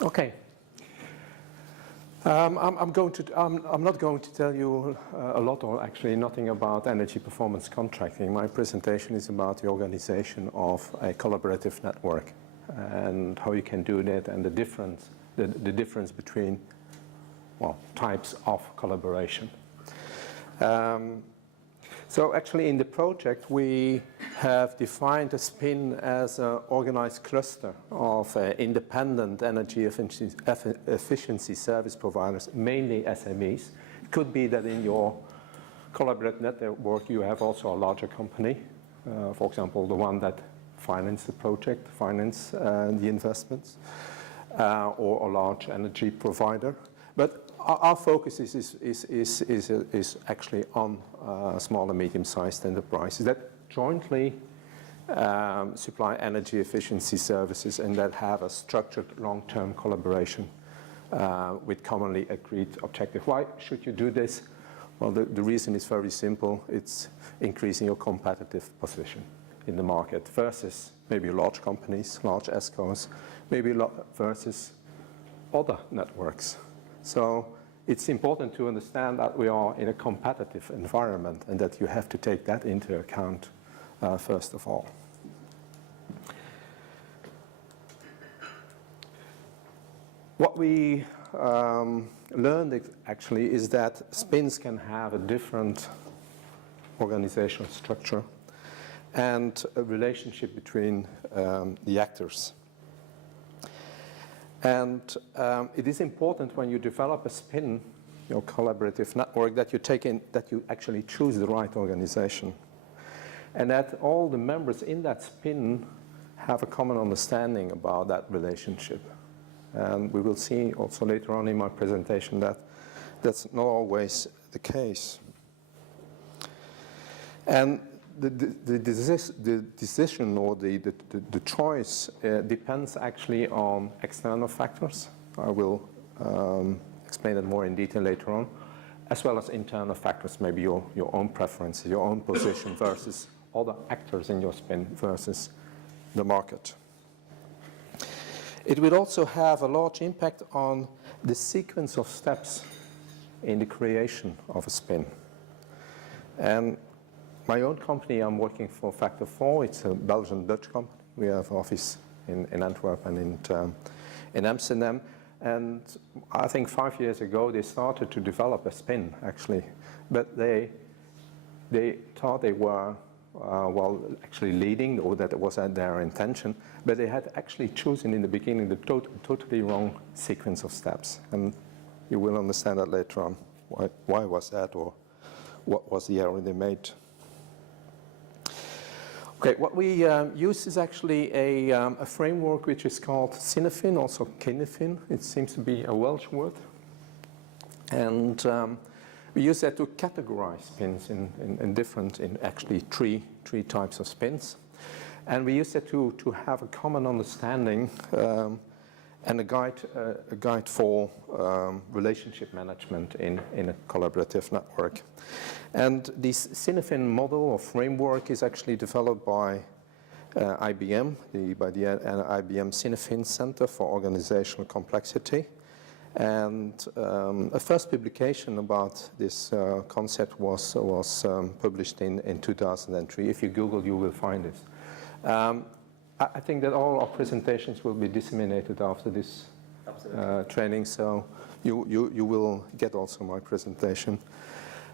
Okay. I'm not going to tell you a lot, or actually nothing, about energy performance contracting. My presentation is about the organization of a collaborative network and how you can do that, and the difference between, well, types of collaboration. So actually in the project we have defined a spin as an organized cluster of independent energy efficiency service providers, mainly SMEs. It could be that in your collaborative network you have also a larger company, for example the one that financed the project, the investments, or a large energy provider. But our focus is actually on small and medium-sized enterprises that jointly supply energy efficiency services and that have a structured long-term collaboration with commonly agreed objectives. Why should you do this? Well, the reason is very simple. It's increasing your competitive position in the market versus maybe large companies, large ESCOs, maybe versus other networks. So it's important to understand that we are in a competitive environment and that you have to take that into account first of all. What we learned actually is that spins can have a different organizational structure and a relationship between the actors. And it is important when you develop a spin, your collaborative network, that you actually choose the right organization, and that all the members in that spin have a common understanding about that relationship. And we will see also later on in my presentation that that's not always the case. And the decision or the choice depends actually on external factors. I will explain it more in detail later on, as well as internal factors, maybe your own preferences, your own position versus other actors in your spin versus the market. It will also have a large impact on the sequence of steps in the creation of a spin. And my own company, I'm working for Factor 4. It's a Belgian-Dutch company. We have an office in Antwerp and in Amsterdam. And I think 5 years ago, they started to develop a spin, actually. But they thought they were, well, actually leading, or that it was their intention. But they had actually chosen in the beginning the totally wrong sequence of steps. And you will understand that later on. Why was that, or what was the error they made? Okay, what we use is actually a framework which is called Cinefin, also Kinefin. It seems to be a Welsh word. And we use that to categorize spins in actually three types of spins. And we use that to have a common understanding and a guide for relationship management in a collaborative network. And this Cinefin model or framework is actually developed by IBM, by the IBM Cinefin Center for Organizational Complexity. And a first publication about this concept was published in 2003. If you Google, you will find this. I think that all our presentations will be disseminated after this training, so you will get also my presentation.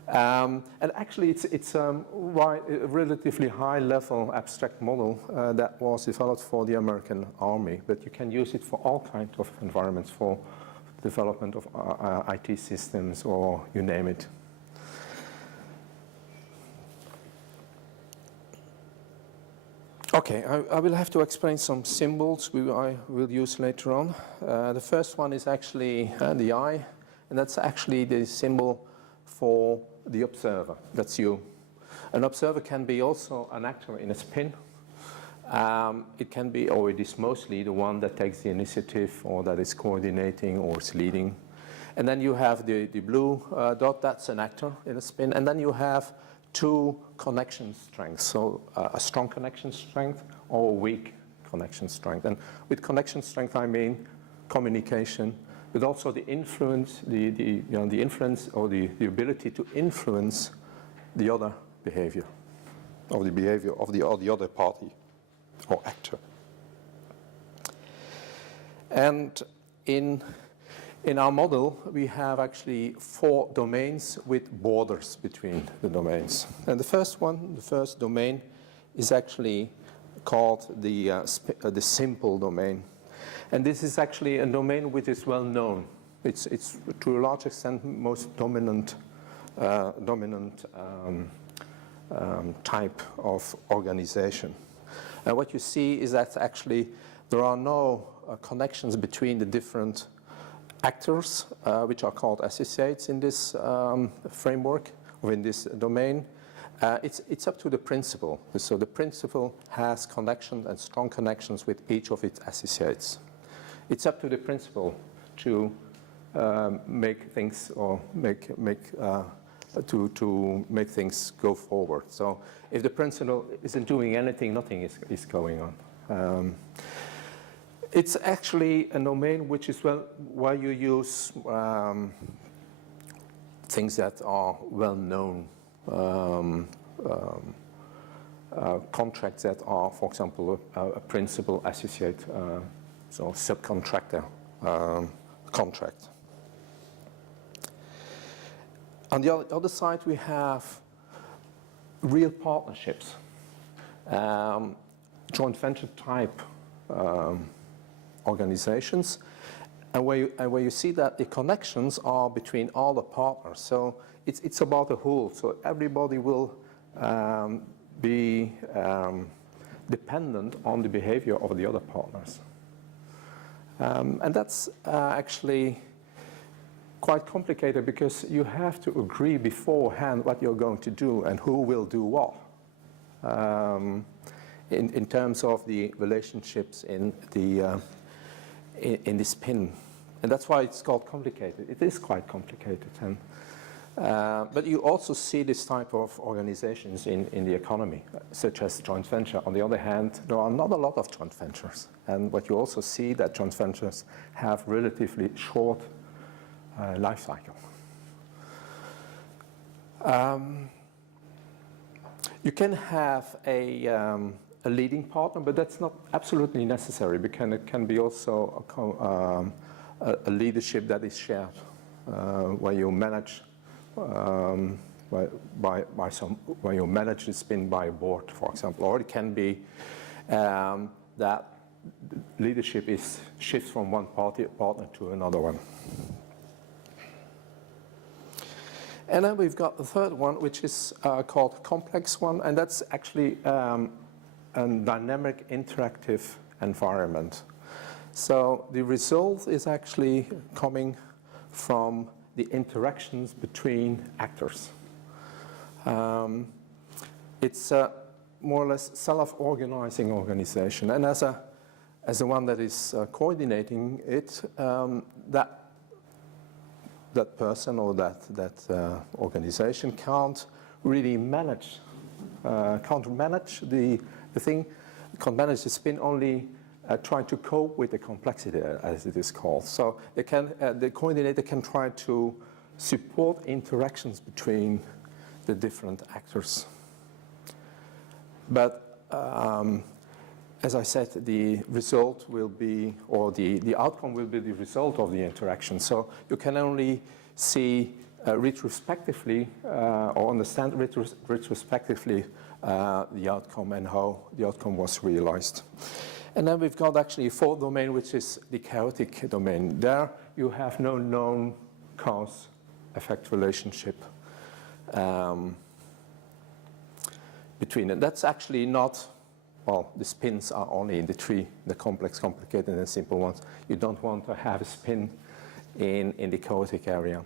And actually, it's a relatively high-level abstract model that was developed for the American Army, but you can use it for all kinds of environments, for development of IT systems, or you name it. Okay, I will have to explain some symbols I will use later on. The first one is actually the eye, and that's actually the symbol for the observer. That's you. An observer can be also an actor in a spin. It can be, or it is mostly the one that takes the initiative, or that is coordinating, or is leading. And then you have the blue dot, that's an actor in a spin. And then you have two connection strengths, so a strong connection strength or a weak connection strength. And with connection strength, I mean communication, but also the influence, the influence or the ability to influence the other behavior, or the behavior of the other party or actor. And in our model, we have actually 4 domains with borders between the domains. And the first domain, is actually called the simple domain. And this is actually a domain which is well known. It's to a large extent most dominant type of organization. And what you see is that actually there are no connections between the different actors, which are called associates in this framework or in this domain. It's up to the principal. So the principal has connections and strong connections with each of its associates. It's up to the principal to make things or to make things go forward. So if the principal isn't doing anything, nothing is going on. It's actually a domain which is where you use things that are well known. Contracts that are, for example, a principal associate, so subcontractor contract. On the other side, we have real partnerships, joint venture type organizations, and where you see that the connections are between all the partners. So it's about the whole. So everybody will be dependent on the behavior of the other partners. And that's actually quite complicated because you have to agree beforehand what you're going to do and who will do what in terms of the relationships in the spin. And that's why it's called complicated. It is quite complicated. But you also see this type of organizations in the economy, such as joint venture. On the other hand, there are not a lot of joint ventures. And what you also see that joint ventures have relatively short life cycle. You can have a leading partner, but that's not absolutely necessary because it can be also a leadership that is shared, where you manage where you manage the spin by a board, for example, or it can be that leadership shifts from one partner to another one. And then we've got the third one, which is called complex one, and that's actually a dynamic interactive environment. So the result is actually coming from the interactions between actors. It's a more or less self-organizing organization, and as the one that is coordinating it, that person or that organization can't really manage, can't manage the thing, can't manage the spin, only try to cope with the complexity, as it is called. So the coordinator can try to support interactions between the different actors. But as I said, the result will be, or the outcome will be the result of the interaction. So you can only see retrospectively or understand retrospectively the outcome and how the outcome was realized. And then we've got actually a fourth domain, which is the chaotic domain. There you have no known cause-effect relationship between it. That's actually not, well, the spins are only in the three, the complex, complicated, and simple ones. You don't want to have a spin in the chaotic area.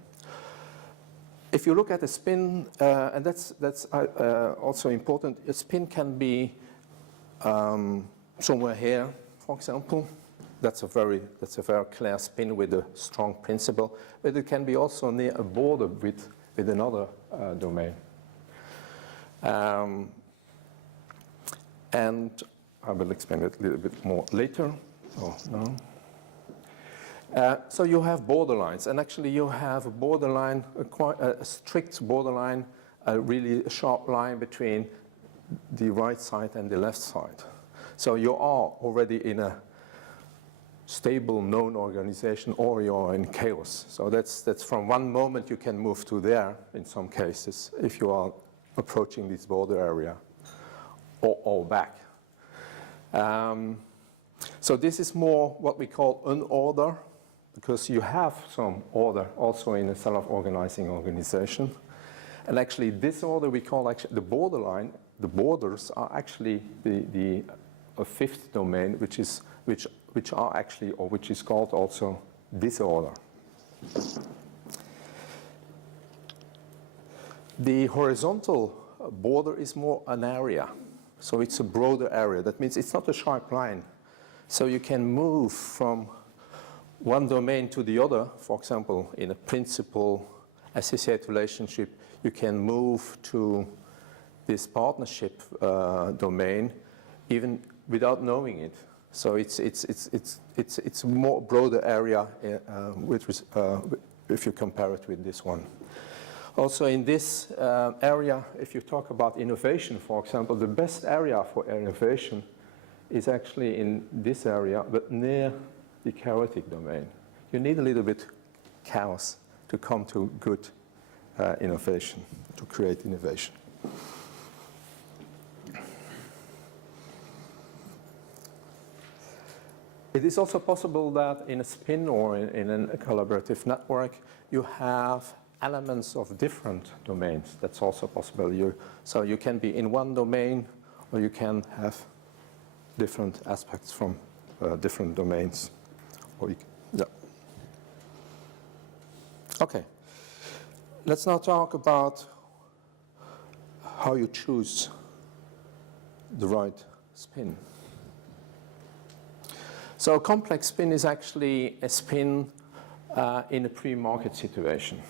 If you look at a spin, and that's also important, a spin can be somewhere here, for example. That's a very clear spin with a strong principle, but it can be also near a border with another domain. And I will explain it a little bit more later. Oh, no. So you have borderlines, and actually you have a borderline, a strict borderline, a really sharp line between the right side and the left side. So you are already in a stable, known organization, or you are in chaos. So that's from one moment you can move to there, in some cases, if you are approaching this border area, or back. So this is more what we call unorder, because you have some order also in a self-organizing organization. And actually this order we call actually the borderline. The borders are actually a fifth domain, which are actually, or which is called also disorder. The horizontal border is more an area. So it's a broader area. That means it's not a sharp line. So you can move from one domain to the other. For example, in a principal associate relationship, you can move to this partnership domain even without knowing it. So it's a more broader area if you compare it with this one. Also in this area, if you talk about innovation, for example, the best area for innovation is actually in this area, but near the chaotic domain. You need a little bit chaos to come to good innovation, to create innovation. It is also possible that in a spin or in a collaborative network, you have elements of different domains. That's also possible. So you can be in one domain, or you can have different aspects from different domains. Yeah. Okay. Let's now talk about how you choose the right spin. So a complex spin is actually a spin in a pre-market situation,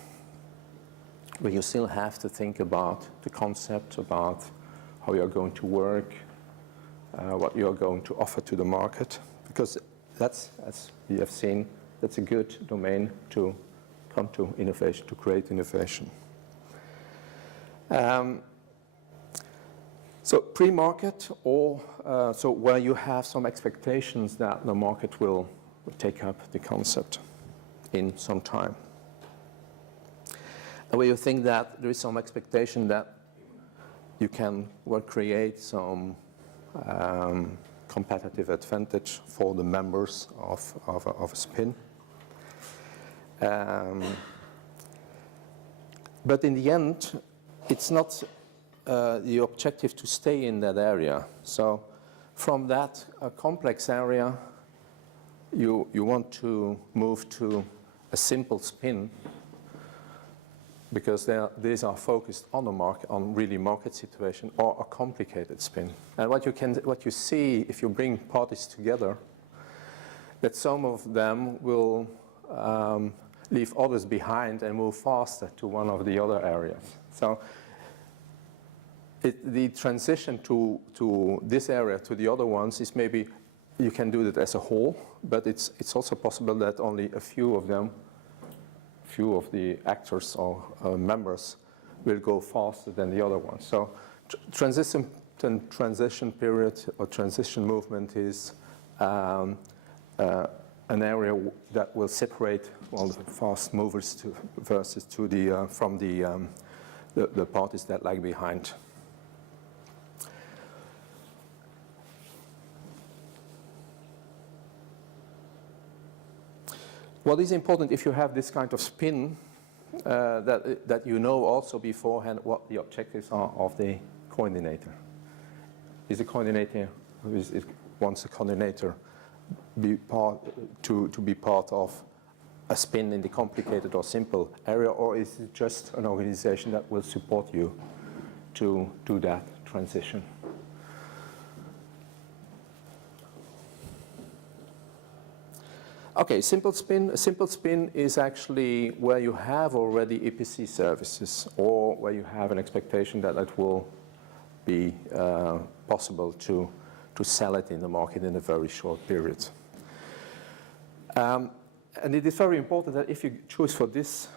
where you still have to think about the concept, about how you're going to work, what you're going to offer to the market, because that's, as we have seen, that's a good domain to come to innovation, to create innovation. So pre-market, or so where you have some expectations that the market will take up the concept in some time. And where you think that there is some expectation that you can create some competitive advantage for the members of a spin. But in the end, it's not the objective to stay in that area. So from that complex area, you want to move to a simple spin, because these are focused on the market, on really market situation, or a complicated spin. And what you see if you bring parties together, that some of them will leave others behind and move faster to one of the other areas. So the transition to this area to the other ones is maybe you can do that as a whole, but it's also possible that only a few of the actors or members will go faster than the other ones. So transition period or transition movement is an area that will separate all the fast movers from the parties that lag behind. What is important if you have this kind of spin, that you know also beforehand what the objectives are of the coordinator. Wants a coordinator to be part of a spin in the complicated or simple area, or is it just an organization that will support you to do that transition? Okay, simple spin. A simple spin is actually where you have already EPC services, or where you have an expectation that it will be possible to sell it in the market in a very short period. And it is very important that if you choose for this,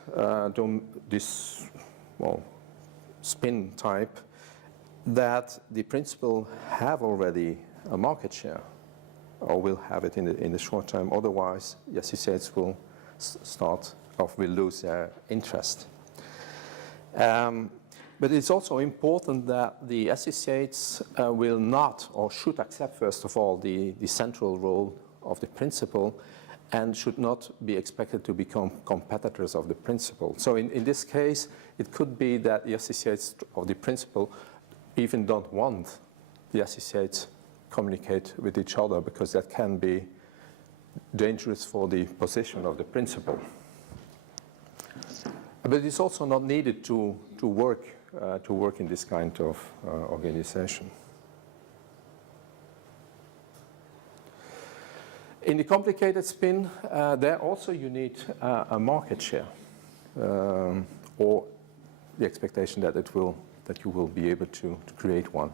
spin type, that the principal have already a market share, or will have it in the short term. Otherwise, the associates will will lose their interest. But it's also important that the associates will not, or should accept, first of all, the central role of the principal, and should not be expected to become competitors of the principal. So in this case, it could be that the associates of the principal even don't want the associates communicate with each other, because that can be dangerous for the position of the principal. But it's also not needed to work in this kind of organization. In the complicated spin, there also you need a market share, or the expectation that you will be able to create one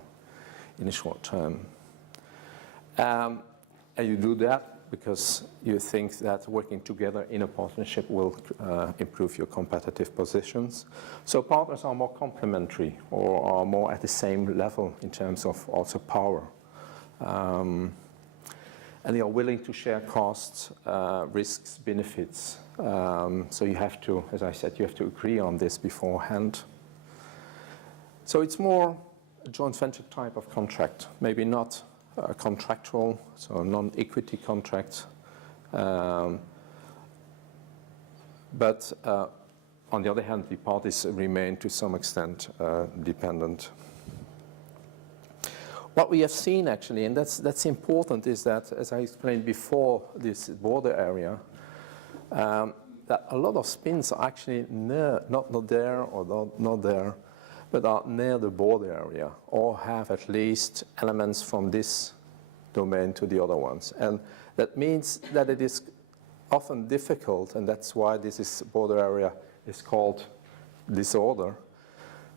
in the short term. And you do that because you think that working together in a partnership will improve your competitive positions. So partners are more complementary, or are more at the same level in terms of also power. And they are willing to share costs, risks, benefits. So you have to, as I said, you have to agree on this beforehand. So it's more a joint venture type of contract, maybe not contractual, so a non-equity contract. But on the other hand, the parties remain to some extent dependent. What we have seen actually, and that's important, is that, as I explained before, this border area, that a lot of spins are actually not there or not there, but are near the border area, or have at least elements from this domain to the other ones. And that means that it is often difficult, and that's why this border area is called disorder.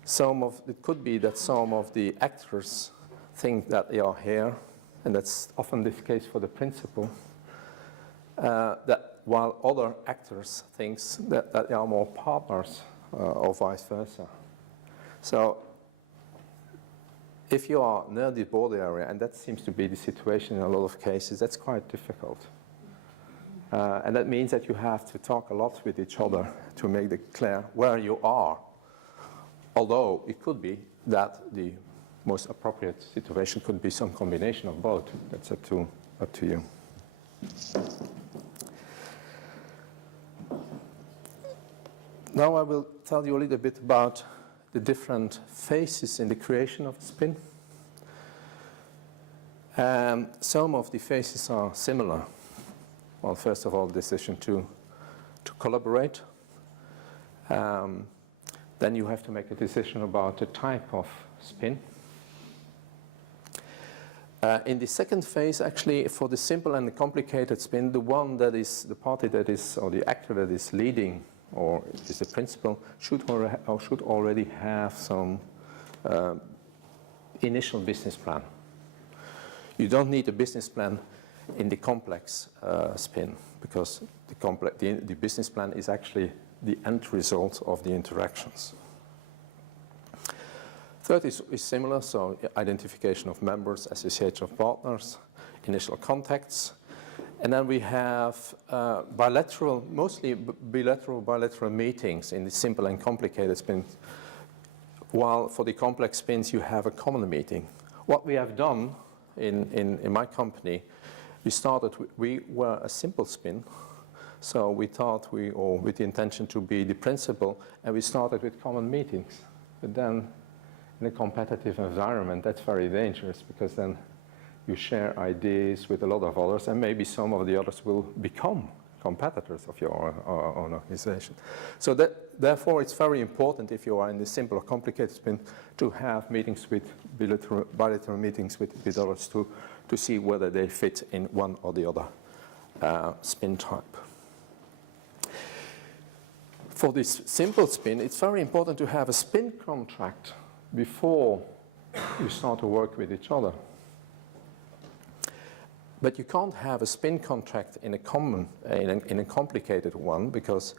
It could be that some of the actors think that they are here, and that's often the case for the principal, that while other actors think that they are more partners, or vice versa. So if you are near the border area, and that seems to be the situation in a lot of cases, that's quite difficult. And that means that you have to talk a lot with each other to make it clear where you are. Although it could be that the most appropriate situation could be some combination of both. That's up to you. Now I will tell you a little bit about the different phases in the creation of the spin. Some of the phases are similar. Well, first of all, the decision to collaborate. Then you have to make a decision about the type of spin. In the second phase, actually, for the simple and the complicated spin, the one that is the party that is, or the actor that is leading, or is the principal, should already have some initial business plan. You don't need a business plan in the complex spin, because the business plan is actually the end result of the interactions. Third is similar, so identification of members, association of partners, initial contacts. And then we have mostly bilateral meetings in the simple and complicated spins, while for the complex spins you have a common meeting. What we have done in my company, we were a simple spin, so we thought with the intention to be the principal, and we started with common meetings. But then in a competitive environment, that's very dangerous, because then you share ideas with a lot of others, and maybe some of the others will become competitors of your own organization. So therefore, it's very important, if you are in the simple or complicated spin, to have meetings with bilateral meetings with others to see whether they fit in one or the other spin type. For this simple spin, it's very important to have a spin contract before you start to work with each other. But you can't have a spin contract in a complicated one, because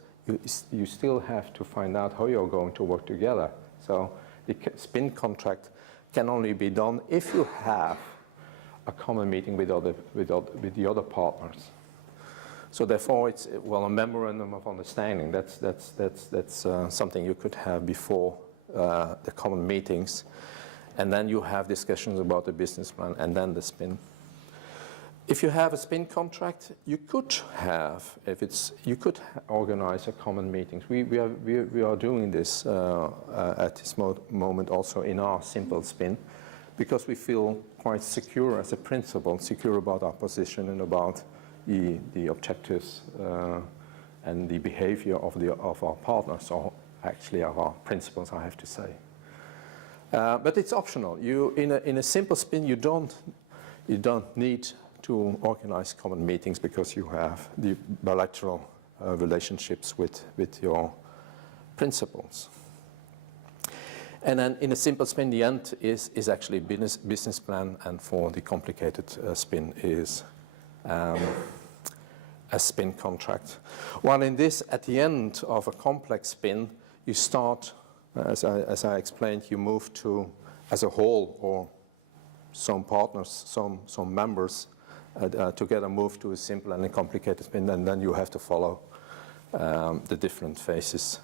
you still have to find out how you're going to work together. So the spin contract can only be done if you have a common meeting with the other partners. So therefore, it's a memorandum of understanding. That's something you could have before the common meetings, and then you have discussions about the business plan, and then the spin. If you have a spin contract, you could organize a common meetings. We are doing this at this moment also in our simple spin, because we feel quite secure as a principle, secure about our position and about the objectives and the behavior of our partners, or actually of our principals, I have to say. But it's optional. In a simple spin, you don't need to organize common meetings, because you have the bilateral relationships with your principals. And then in a simple spin, the end is actually business plan, and for the complicated spin is a spin contract. While in this, at the end of a complex spin, you start, as I explained, you move to, as a whole, or some partners, some members together move to a simple and a complicated spin, and then you have to follow the different phases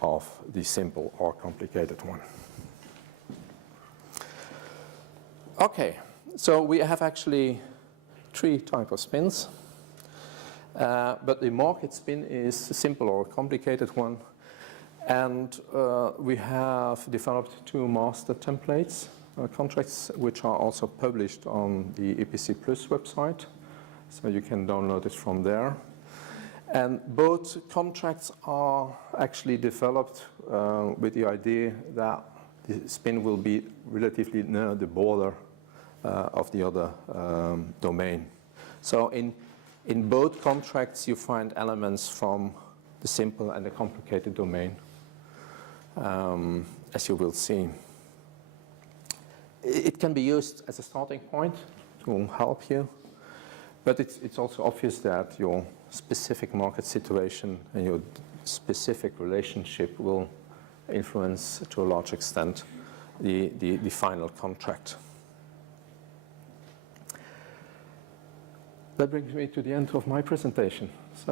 of the simple or complicated one. Okay, so we have actually 3 types of spins, but the market spin is a simple or complicated one, and we have developed 2 master templates. Contracts, which are also published on the EPC Plus website, so you can download it from there. And both contracts are actually developed with the idea that the spin will be relatively near the border of the other domain. So in both contracts, you find elements from the simple and the complicated domain, as you will see. It can be used as a starting point to help you, but it's also obvious that your specific market situation and your specific relationship will influence, to a large extent, the final contract. That brings me to the end of my presentation. So